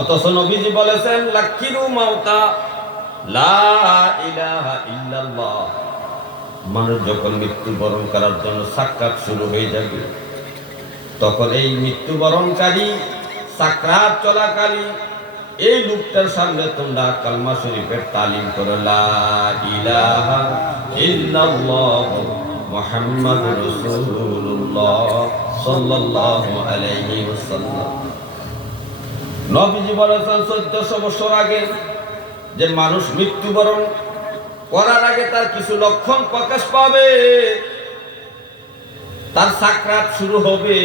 অথচ নবীজি বলেছেন লাকিরু মাউতা লা ইলাহা ইল্লাল্লাহ। মানুষ যখন মৃত্যুবরণ করার জন্য সাকরাত শুরু হয়ে যাবে, তখন এই মৃত্যুবরণকারী সাকরাত চলাকালীন এই লোকটার সামনে তোমরা কালমা শরীফের তালিম করো, লা ইলাহা ইল্লাল্লাহ মুহাম্মাদুর রাসূলুল্লাহ সাল্লাল্লাহু আলাইহি ওয়াসাল্লাম। নবীজি বলেছেন 1400 বছর আগে যে মানুষ মৃত্যুবরণ করার আগে তার কিছু লক্ষণ প্রকাশ পাবে, তার সাকরাত শুরু হবে।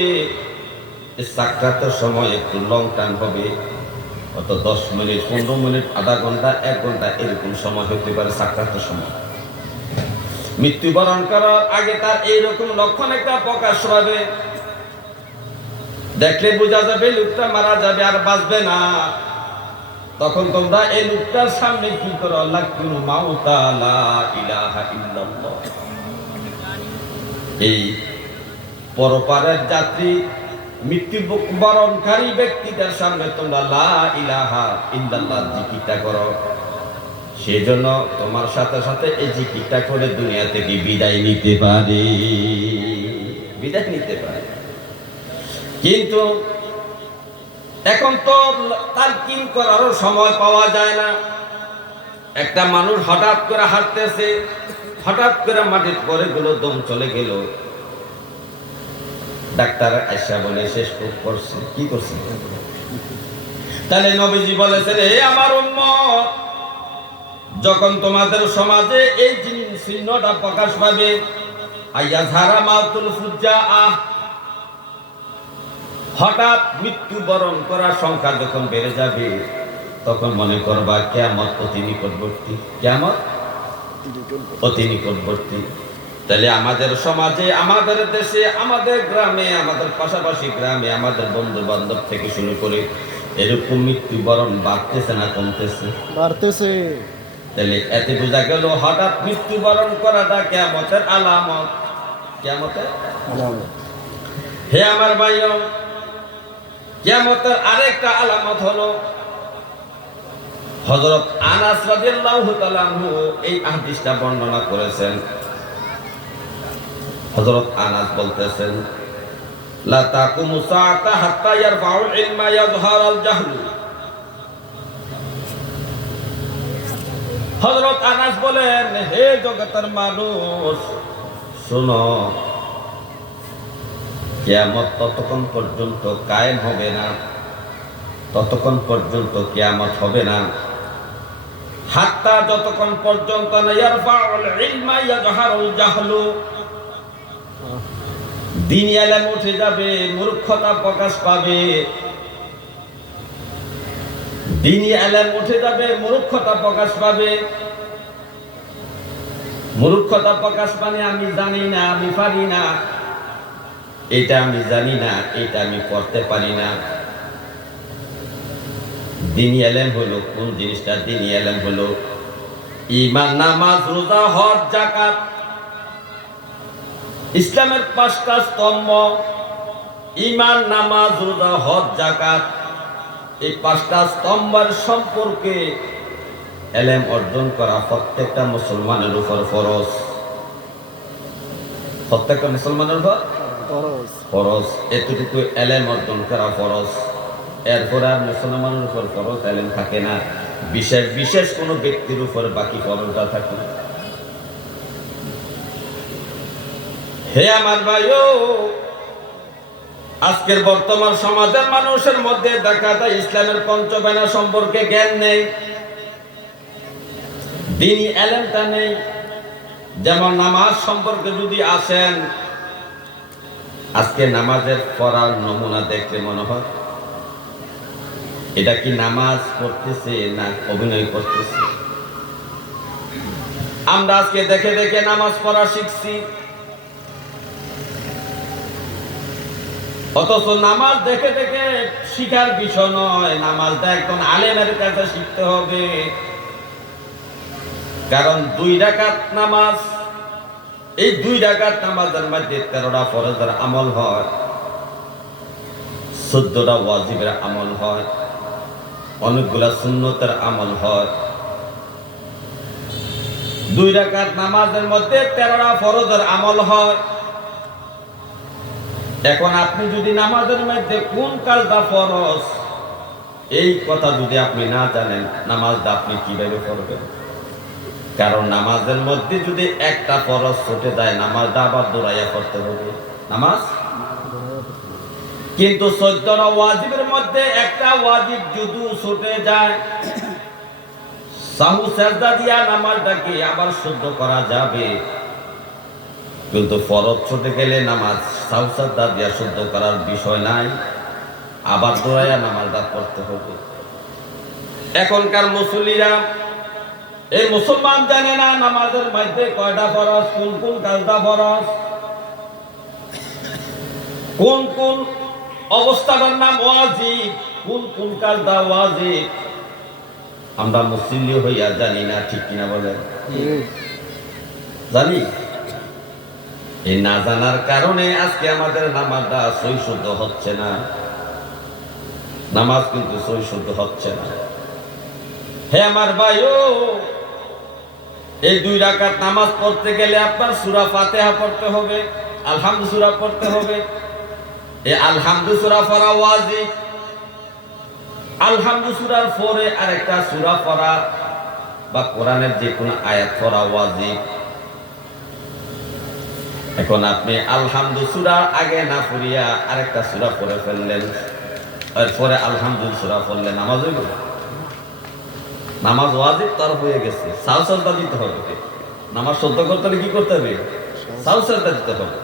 এই সাকরাতের সময় একটু লং টাইম হবে, অত 10 মিনিট 15 মিনিট আধা ঘন্টা 1 ঘন্টা এরকম সময় হতে পারে সাকরাতের সময়। মৃত্যুবরণ করার আগে তার এইরকম লক্ষণ একটা প্রকাশ পাবে, দেখলে বোঝা যাবে লোকটা মারা যাবে আর বাঁচবে না। তখন তোমরা এই লোকটার সামনে কি করো, লাকিরু মাউতা লা ইলাহা ইল্লাল্লাহ। এই পরপারের যাত্রী মৃত্যুবরণকারী ব্যক্তিদের সামনে তোমরা লা ইলাহা ইল্লাল্লাহ জিকিরটা করো। সেজন্য তোমার সাথে সাথে এই জিকিরটা করে দুনিয়া থেকে বিদায় নিতে পারে, বিদায় নিতে পারে। কিন্তু এখন তো তালকিন করারও সময় পাওয়া যায় না। একটা মানুষ হঠাৎ করে হাঁটতেছে, হঠাৎ করে মাটির পরে গুলো দম চলে গেল, ডাক্তার আয়সা বলে শেষ করছে, কি করছে? তাহলে নবীজি বলেছেন, হে আমার উম্মত, যখন তোমাদের সমাজে এই চিহ্নটা প্রকাশ পাবে, আইয়াজহারা মাউতুল ফুজ্জাআহ, হঠাৎ মৃত্যুবরণ করার সংখ্যা যখন বেড়ে যাবে, তখন মনে করবা কিয়ামত অতি নিকটবর্তী, কিয়ামত অতি নিকটবর্তী। তাহলে আমাদের সমাজে, আমাদের দেশে, আমাদের গ্রামে, আমাদের পাশাপাশি গ্রামে, আমাদের বন্ধু বান্ধব থেকে শুরু করে এরকম মৃত্যুবরণ বাড়তেছে না কমতেছে? বাড়তেছে। তাহলে এতে বোঝা গেল হঠাৎ মৃত্যুবরণ করাটা কিয়ামতের আলামত, কিয়ামতের আলামত। হে আমার ভাইও, কিয়ামতের আরেকটা আলামত হলো, হযরত আনাস রাদিয়াল্লাহু তাআলা আনহু এই হাদিসটা বর্ণনা করেছেন। হযরত আনাস বলতেছেন, লা তাকুমু সাআতা হাত্তা ইয়ারফাউল ইলমা ইয়াযহারাল জাহলু। হযরত আনাস বলেন, হে জগতের মানুষ শোনো, কিয়ামত ততক্ষণ পর্যন্ত কায়েম হবে না, ততক্ষণ পর্যন্ত কিয়ামত হবে না, হাত্তা যতক্ষণ পর্যন্ত না ইয়ারফাউল ইলমা ইয়াযহারুল জাহলু, দ্বীনি ইলম উঠে যাবে, মূর্খতা প্রকাশ পাবে। দ্বীনি ইলম উঠে যাবে, মূর্খতা প্রকাশ পাবে। মূর্খতা প্রকাশ মানে আমি জানি না, আমি পারি না, এটা আমি জানি না, এটা আমি করতে পারি না। দ্বীনি ইলম হলো কোন জিনিসটা? দ্বীনি ইলম হলো ঈমান, নামাজ, রোজা, হজ, যাকাত, ইসলামের 5টা স্তম্ভ। ঈমান, নামাজ, রোজা, হজ, যাকাত, এই 5টা স্তম্ভের সম্পর্কে ইলম অর্জন করা প্রত্যেকটা মুসলমানের উপর ফরজ। প্রত্যেকটা মুসলমানের উপর ফরজ, এতটুকু ইলম অর্জন করা ফরজ। এরপর আর মুসলমানের উপর ফরজ ইলম থাকে না, বিশেষ বিশেষ কোন ব্যক্তির উপর বাকি ফরজটা থাকে। হে আমার ভাইও, আজকের বর্তমান সমাজের মানুষের মধ্যে দেখা যায় ইসলামের পঞ্চবেনা সম্পর্কে জ্ঞান নেই, দ্বীনি ইলমটা নেই। যেমন নামাজ সম্পর্কে যদি আসেন, আজকে নামাজের পড়ার নমুনা দেখলে মনে হয় এটা কি নামাজ পড়তেছে না অভিনয় করতেছে? আমরা আজকে দেখে দেখে নামাজ পড়া শিখছি, অথচ নামাজ দেখে দেখে শিখার বিষয় নয়, নামাজটা একজন আলেমের কাছে শিখতে হবে। কারণ 2 রাকাত নামাজ, এই 2 রাকাত নামাজের মধ্যে 13টা ফরজের আমল হয়, 14টা ওয়াজিবের আমল হয়। অনেকগুলা সুন্নতের আমল হয়। 2 রাকাত নামাজের মধ্যে 13টা ফরজের আমল হয়। এখন আপনি যদি নামাজের মধ্যে কোন কাজটা ফরজ এই কথা যদি আপনি না জানেন, নামাজটা আপনি কিভাবে পড়বেন? কারণ নামাজের মধ্যে যদি একটা ফরজ ছুটে যায়, নামাজটা আবার দৌড়াইয়া পড়তে হবে। নামাজ কিন্তু 14টা ওয়াজিবের মধ্যে একটা ওয়াজিব যদি ছুটে যায়, সাহু সাজদা দিয়া নামাজটাকে আবার শুদ্ধ করা যাবে। কিন্তু ফরজ ছুটে গেলে নামাজ সাহু সাজদা দিয়া শুদ্ধ করার বিষয় নাই, আবার দৌড়াইয়া নামাজটা পড়তে হবে। এখনকার মুসল্লিরা, এই মুসলমান জানে না নামাজের মধ্যে কয়টা ফরজ, কোন কোন কাজটা ফরজ, কোন কোন অবস্থাটার নাম ওয়াজিব, কোন কোন কাজটা ওয়াজিব। আমরা মুসল্লি হইয়া জানি না, ঠিক কিনা বলেন? জানি। এই না জানার কারণে আজকে আমাদের নামাজটা সই শুদ্ধ হচ্ছে না। নামাজ কিন্তু সই শুদ্ধ হচ্ছে না। হে আমার ভাইও, এই 2 রাকাত নামাজ পড়তে গেলে আপনার সূরা ফাতিহা পড়তে হবে, আলহামদু সূরা পড়তে হবে। এই আলহামদু সূরা পড়া ওয়াজিব। আলহামদু সূরার পরে আরেকটা সূরা পড়া বা কোরআনের যে কোনো আয়াত পড়া ওয়াজিব। এখন আপনি আলহামদু সূরা আগে না পড়িয়া আরেকটা সূরা পড়ে ফেললেন, এরপরে আলহামদু সূরা পড়লেন, নামাজ হইল? নামাজ ওয়াজিব তরফ হয়ে গেছে, সাউ সাজদা দিতে হবে। নামাজ শুদ্ধ করতে হলে কি করতে হবে? সাউ সাজদা দিতে হবে।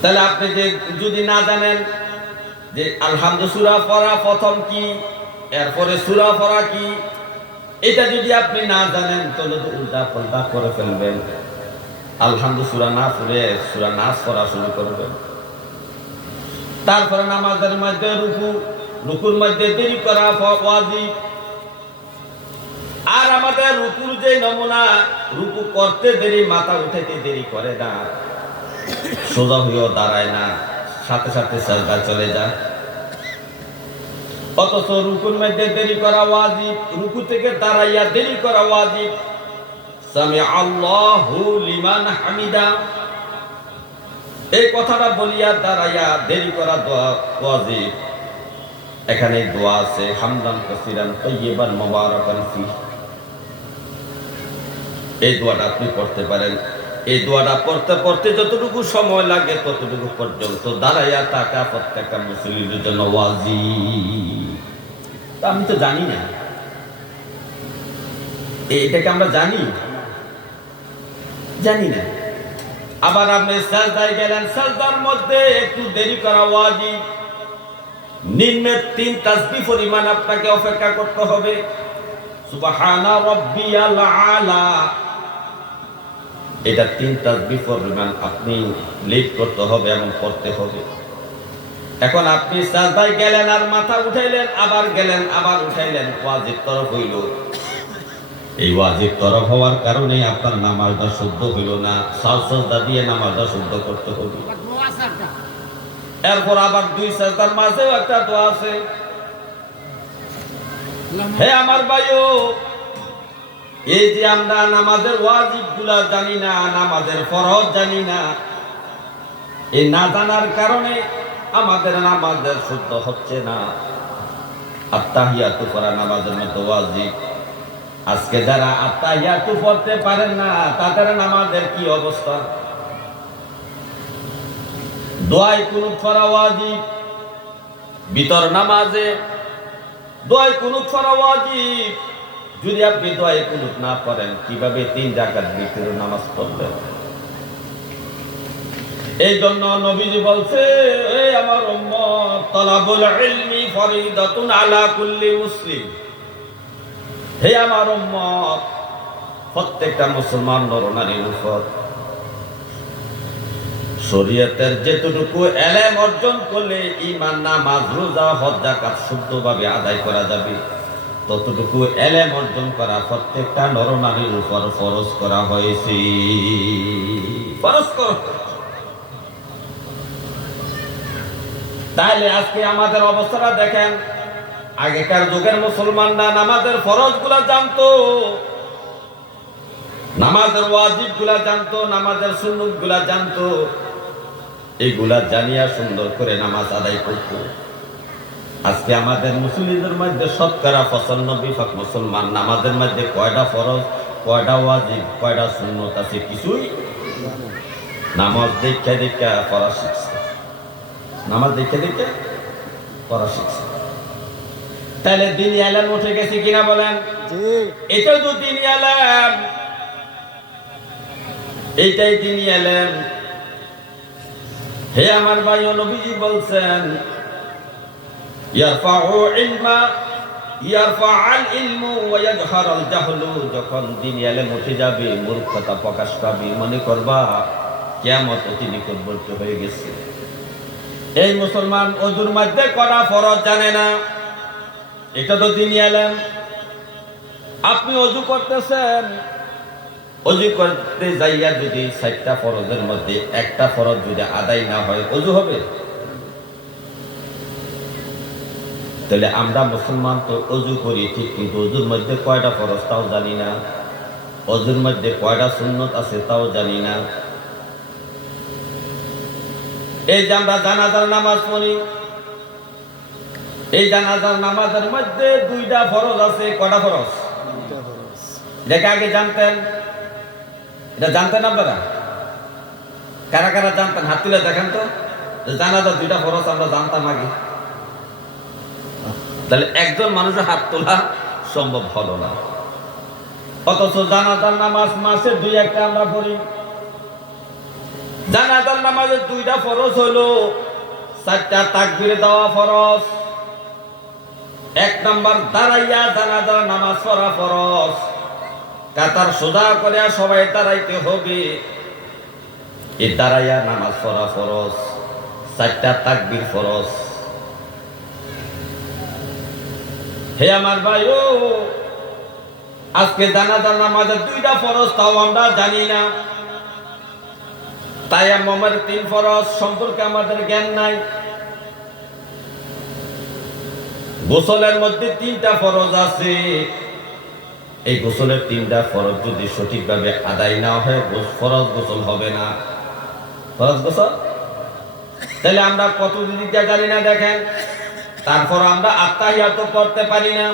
তাহলে আপনি যে যদি না জানেন যে আলহামদু সূরা পড়া প্রথম কি, এরপরে সূরা পড়া কি, এটা যদি আপনি না জানেন তাহলে তো উল্টা পাল্টা করে ফেলবেন। আলহামদু সূরা না পড়ে সূরা নাস পড়া শুরু করবেন। তারপরে নামাজের মধ্যে রুকুর মধ্যে দেরি করা ওয়াজিব। আর আমাদের রুকুর যে নমুনা, রুকু করতে দেরি, মাথা উঠাইতে দেরি করে না, সোজা হয়েও দাঁড়ায় না, সাথে সাথে সাজদা চলে যায়। অথচ রুকুর মধ্যে দেরি করা ওয়াজিব, রুকু থেকে দাঁড়াইয়া দেরি করা ওয়াজিব। সামি আল্লাহু লিমান হামিদা, এই কথাটা বলিয়া দাঁড়াইয়া দেরি করা দোয়া ওয়াজিব। এখানে দোয়া আছে, হামদান কাসিরান তাইয়িবান মুবারাকান ফিহি। এই দোয়াটা আপনি পড়তে পারেন। এই দোয়াটা পড়তে পড়তে যতটুকু সময় লাগে ততটুকু পর্যন্ত দাঁড়াইয়া থাকা প্রত্যেকটা মুসলিমের জন্য ওয়াজিব। আমি তো জানি না, এটাকে আমরা জানি না। আবার আপনি সাজদায় গেলেন, সাজদার মধ্যে একটু দেরি করা ওয়াজিব। নিম্নে 3 তাসবিহ পরিমাণ আপনাকে অপেক্ষা করতে হবে। সুবহানা রাব্বিয়াল আলা, এটা 3 তাসবিহ পরিমাণ আপনি লিড করতে হবে এবং পড়তে হবে। এখন আপনি সাজদায় গেলেন আর মাথা উঠাইলেন, আবার গেলেন আবার উঠাইলেন, ওয়াজিব তরফ হইল। এই ওয়াজিব তরফ হওয়ার কারণে আপনার নামাজটা শুদ্ধ হইল না, সাজদা দিয়ে নামাজটা শুদ্ধ করতে হবে। এরপর আবার 2 সাজদার মাঝেও একটা দোয়া আছে। হে আমার ভাইও, এই যে আমরা নামাজের ওয়াজিব গুলা জানি না, নামাজের ফরজ জানি না, এই না জানার কারণে আমাদের নামাজের শুদ্ধ হচ্ছে না। আত্তাহিয়াতু পড়া নামাজের মতো ওয়াজিব। আজকে যারা আত্তাহিয়াতু পড়তে পারেন না তাদের নামাজের কি অবস্থা? দোয়ায়ে কুনুত পড়া ওয়াজিব। ভিতর নামাজে দোয়ায়ে কুনুত পড়া ওয়াজিব। যদি আপনি দোয়ায়ে কুনুত না পড়েন কিভাবে 3 রাকাত ভিতর নামাজ পড়বেন? এই জন্য নবীজি বলছে, এই আমার উম্মত, তালাবুল ইলমি ফরিদাতুন আলা কুল্লি মুসলিম। হে আমার উম্মত, প্রত্যেকটা মুসলমান নরনারীর উপর শরীয়তের যেটুকু ইলম অর্জন করলে ঈমান, নামাজ, রোজা, হজ, যাকাত শুদ্ধভাবে আদায় করা যাবে, ততটুকু ইলম অর্জন করা প্রত্যেকটা নরনারীর উপর ফরজ করা হয়েছে। ফরজ করা। তাহলে আজকে আমাদের অবস্থাটা দেখেন, আগেকার যুগের মুসলমানরা নামাজের ফরজ গুলা জানতো, নামাজের ওয়াজিব গুলা জানতো, নামাজের সুন্নত গুলা জানতো। এইগুলা জানিয়া সুন্দর করে নামাজ আদায় করতো। আজকে আমাদের মুসলিমদের মধ্যে শতকরা 95% মুসলমান নামাজের মধ্যে কয়টা ফরজ, কয়টা ওয়াজিব, কয়টা সুন্নত আছে কিছুই নামাজ দেখে দেখে পড়া শিখছে, নামাজ দেখে দেখে পড়া শিখছে। তাহলে দিন এলাম উঠে গেছে কিনা বলেন? এটাই তো দিন এলাম, এইটাই দিন এলাম। হে আমার ভাই, নবীজি বলছেন যখন দিন এলেম উঠে যাবে, মূর্খতা প্রকাশ পাবে, মনে করবা কিয়ামত অতি নিকটবর্তী হয়ে গেছে। এই মুসলমান ওযুর মধ্যে করা ফরজ জানে না, এটা তো দিন এলেম। আপনি ওযু করতেছেন, ওযু করতে যাইয়া যদি 4টা ফরজের মধ্যে একটা ফরজ যদি আদায় না হয়, ওযু হবে? তাহলে আমরা মুসলমান তো ওযু করি ঠিক, কিন্তু ওযুর মধ্যে কয়টা ফরজ তাও জানি না, ওযুর মধ্যে কয়টা সুন্নত আছে তাও জানি না। এই যে আমরা জানাজার নামাজ পড়ি, এই জানাজার নামাজের মধ্যে 2টা ফরজ আছে। কয়টা ফরজ? দেখে আগে জানতেন? এটা জানতেন আপনারা? কারা কারা জানতেন? হাত তুলে দেখেন তো। জানাজার 2টা ফরজ আমরা জানতাম আগে। তাহলে একজন মানুষের হাত তোলা সম্ভব হলো না, অথচ জানাজার নামাজ মাসে 2-1টা আমরা পড়ি। জানাজার নামাজের 2টা ফরজ হলো, 4টা তাকবীর দেওয়া ফরজ, 1 নাম্বার দাঁড়াইয়া জানাজার নামাজ পড়া ফরজ, কাতার সোজা করে সবাই দাঁড়াইতে হবে, এই দাঁড়াইয়া নামাজ পড়া ফরজ, 4টা তাকবীর ফরজ। হে আমার ভাই, ও আজকে জানাজার নামাজের 2টা ফরজ তাও আমরা জানি না। তায়াম্মুমের 3 ফরজ সম্পর্কে আমাদের জ্ঞান নাই। গোসলের মধ্যে 3টা ফরজ আছে, এই গোসলের 3টা ফরজ যদি সঠিকভাবে আদায় না হয়, ফরজ গোসল হবে না। ফরজ গোসল তাহলে আমরা কত দিকটা জানি না দেখেন। তারপর আমরা আত্তাহিয়াত পড়তে পারি না।